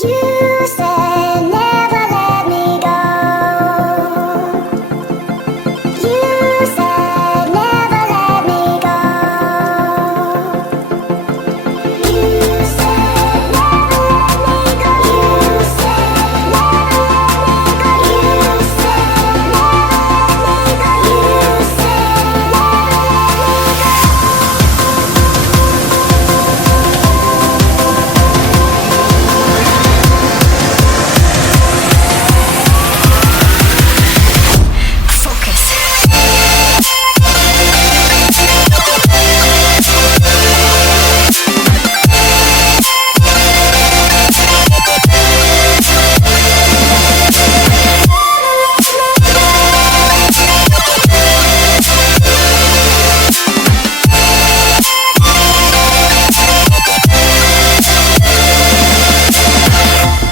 You said never let me go. You said never let me go. You said never let me go. You said never let me go. You said never let me go. You said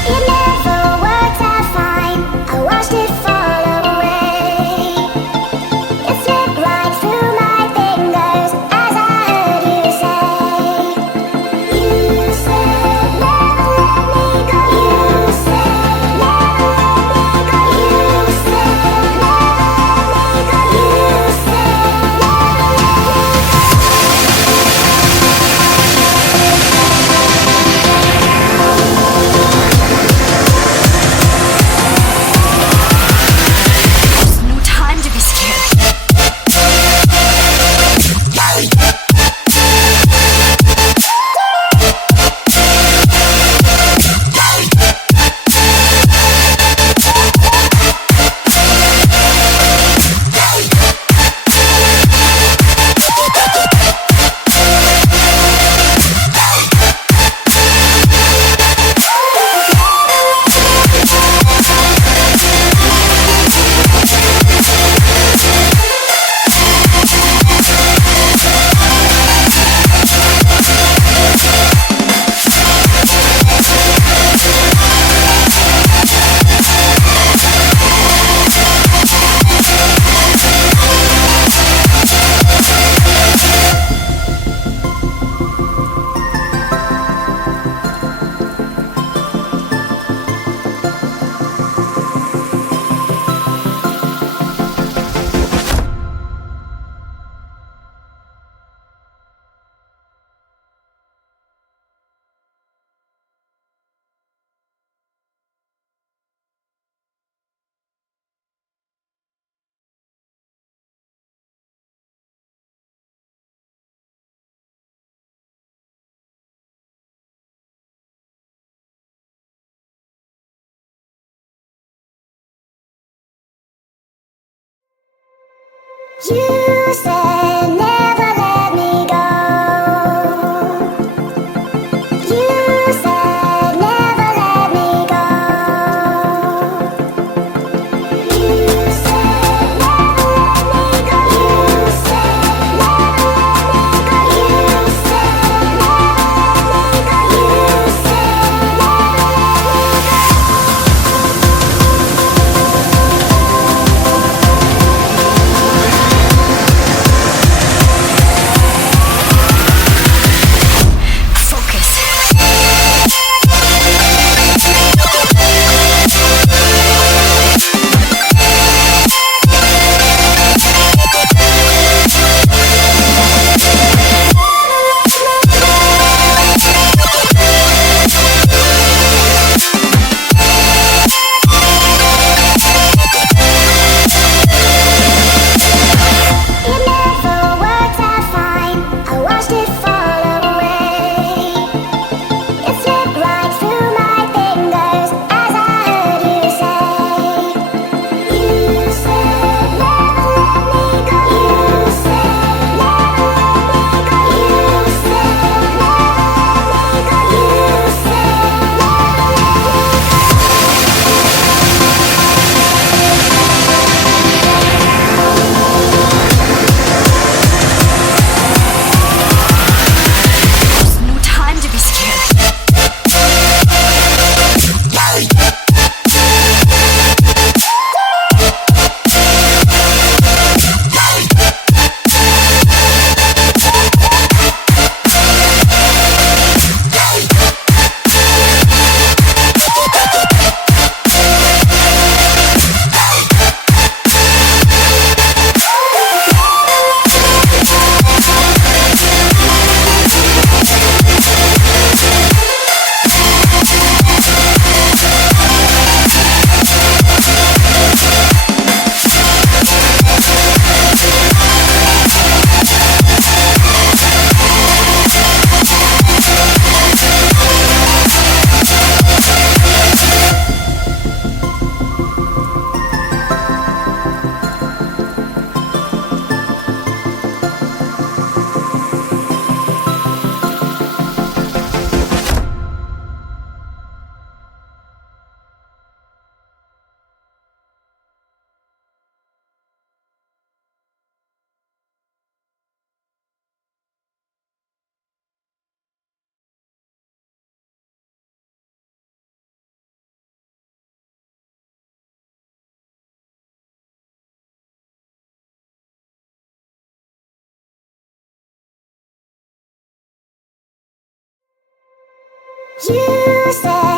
it never worked out fine. I watched it fall away. It slipped right through my fingers as I heard you say. You said never let me go. You said never let me go. You said never let me go. You said There's no time to be scared. you said never let me go. You said never let me go. You said never let me go. You said never let me go. You said never let me go. You said never let me go. You said